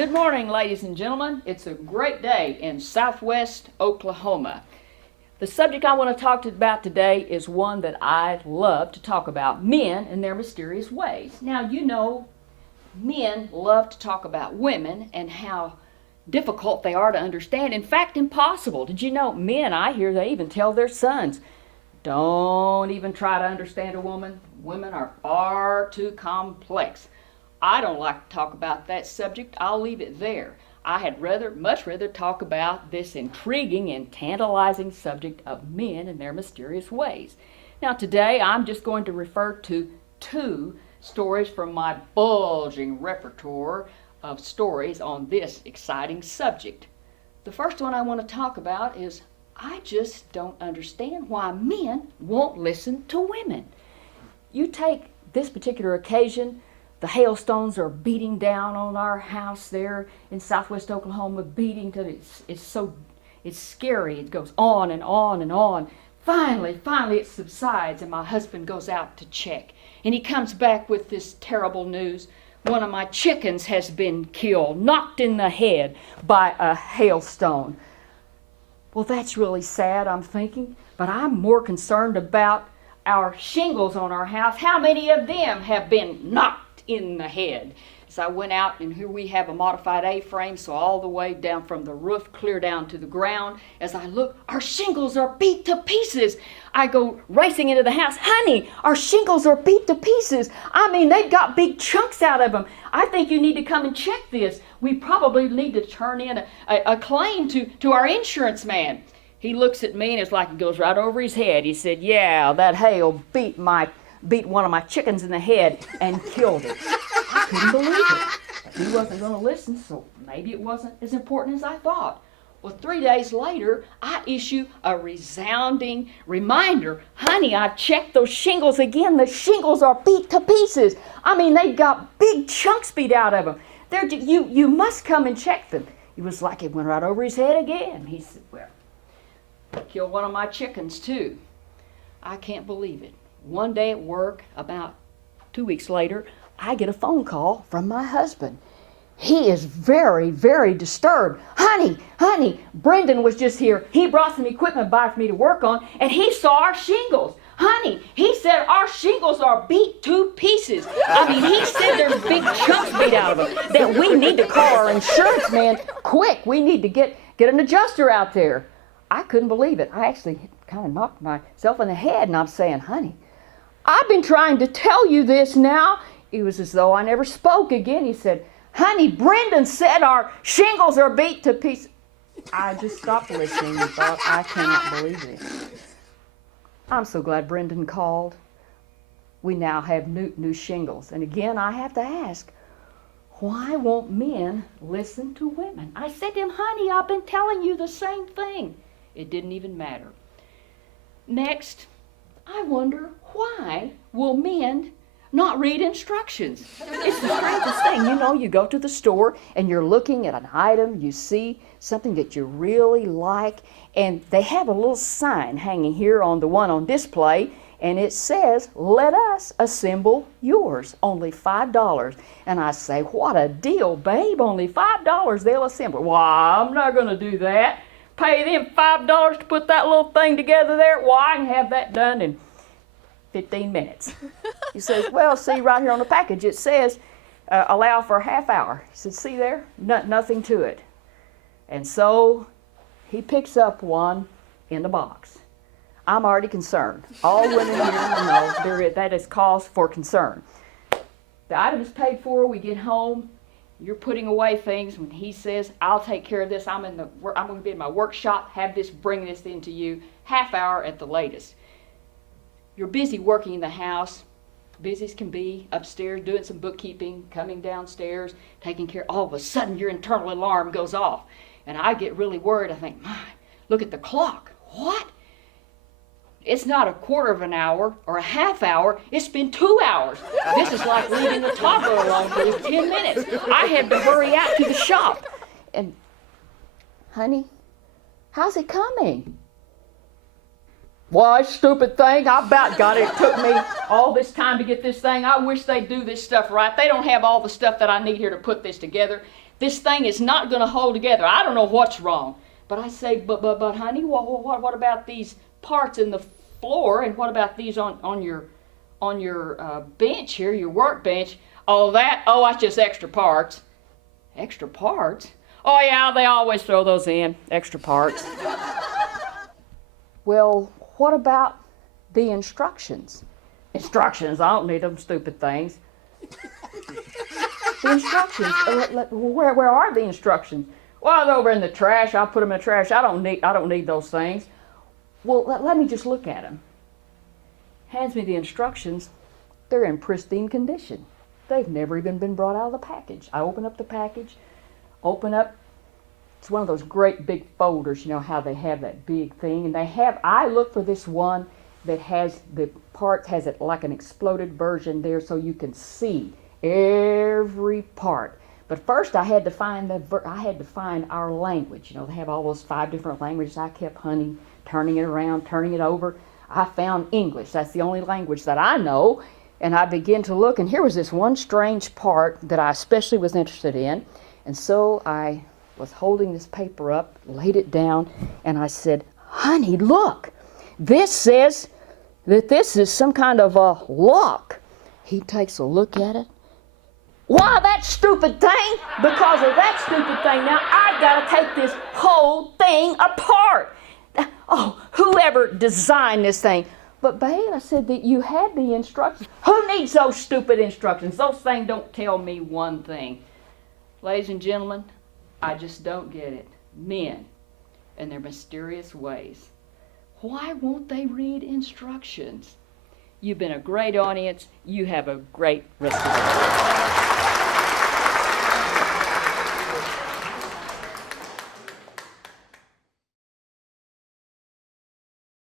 Good morning, ladies and gentlemen. It's a great day in southwest Oklahoma. The subject I want to talk about today is one that I love to talk about, men and their mysterious ways. Now, you know, men love to talk about women and how difficult they are to understand. In fact, impossible. Did you know men, I hear they even tell their sons, don't even try to understand a woman. Women are far too complex. I don't like to talk about that subject. I'll leave it there. I had much rather talk about this intriguing and tantalizing subject of men and their mysterious ways. Now today I'm just going to refer to two stories from my bulging repertoire of stories on this exciting subject. The first one I want to talk about is I just don't understand why men won't listen to women. You take this particular occasion. The hailstones are beating down on our house there in southwest Oklahoma, beating till it's scary. It goes on and on and on. Finally it subsides, and my husband goes out to check. And he comes back with this terrible news. One of my chickens has been killed, knocked in the head by a hailstone. Well, that's really sad, I'm thinking, but I'm more concerned about our shingles on our house. How many of them have been knocked in the head? So I went out, and here we have a modified A-frame, so all the way down from the roof clear down to the ground. As I look, our shingles are beat to pieces. I go racing into the house. Honey, our shingles are beat to pieces. I mean, they've got big chunks out of them. I think you need to come and check this. We probably need to turn in a claim to our insurance man. He looks at me, and it's like it goes right over his head. He said, yeah, that hail beat one of my chickens in the head and killed it. I couldn't believe it. But he wasn't going to listen, so maybe it wasn't as important as I thought. Well, 3 days later, I issue a resounding reminder. Honey, I've checked those shingles again. The shingles are beat to pieces. I mean, they've got big chunks beat out of them. You must come and check them. It was like it went right over his head again. He said, well, killed one of my chickens too. I can't believe it. One day at work, about 2 weeks later, I get a phone call from my husband. He is very, very disturbed. Honey, Brendan was just here. He brought some equipment by for me to work on, and he saw our shingles. Honey, he said our shingles are beat to pieces. I mean, he said there's big chunks beat out of them, that we need to call our insurance man quick. We need to get an adjuster out there. I couldn't believe it. I actually kind of knocked myself in the head, and I'm saying, honey, I've been trying to tell you this now. It was as though I never spoke again. He said, honey, Brendan said our shingles are beat to pieces. I just stopped listening and thought, I cannot believe it. I'm so glad Brendan called. We now have new shingles. And again, I have to ask, why won't men listen to women? I said to him, honey, I've been telling you the same thing. It didn't even matter. Next, I wonder, why will men not read instructions? It's the strangest thing. You know, you go to the store and you're looking at an item, you see something that you really like, and they have a little sign hanging here on the one on display, and it says, let us assemble yours, only $5. And I say, what a deal, babe, only $5 they'll assemble. Well, I'm not going to do that. Pay them $5 to put that little thing together there. Well, I can have that done in 15 minutes. He says, well, see right here on the package, it says, allow for a half hour. He said, see there? Nothing to it. And so he picks up one in the box. I'm already concerned. All women here know that is cause for concern. The item is paid for. We get home. You're putting away things. When he says, I'll take care of this, I'm going to be in my workshop, bring this into you, half hour at the latest. You're busy working in the house, busy as can be, upstairs doing some bookkeeping, coming downstairs, taking care. All of a sudden your internal alarm goes off. And I get really worried. I think, my, look at the clock. What? It's not a quarter of an hour or a half hour. It's been 2 hours. This is like leaving the toddler alone for 10 minutes. I had to hurry out to the shop. And, honey, how's it coming? Why, stupid thing, I about got it. It took me all this time to get this thing. I wish they'd do this stuff right. They don't have all the stuff that I need here to put this together. This thing is not going to hold together. I don't know what's wrong. But I say, but honey, what about these parts in the floor, and what about these on your bench here, your workbench? Oh, that's just extra parts. Extra parts? Oh yeah, they always throw those in, extra parts. Well, what about the instructions? Instructions, I don't need them stupid things. The instructions, where are the instructions? Well, they're over in the trash. I'll put them in the trash. I don't need those things. Well, let me just look at them. Hands me the instructions. They're in pristine condition. They've never even been brought out of the package. I open up the package, it's one of those great big folders, you know how they have that big thing. And I look for this one that has the parts, has it like an exploded version there so you can see every part. But first I had to find our language. You know, they have all those 5 different languages. I kept hunting, turning it around, turning it over. I found English. That's the only language that I know. And I began to look, and here was this one strange part that I especially was interested in. And so I was holding this paper up, laid it down, and I said, honey, look, this says that this is some kind of a lock. He takes a look at it. Why, that stupid thing? Because of that stupid thing, now I've got to take this whole thing apart. Oh, whoever designed this thing? But babe, I said that you had the instructions. Who needs those stupid instructions? Those things don't tell me one thing. Ladies and gentlemen, I just don't get it. Men and their mysterious ways. Why won't they read instructions? You've been a great audience. You have a great rest of the day.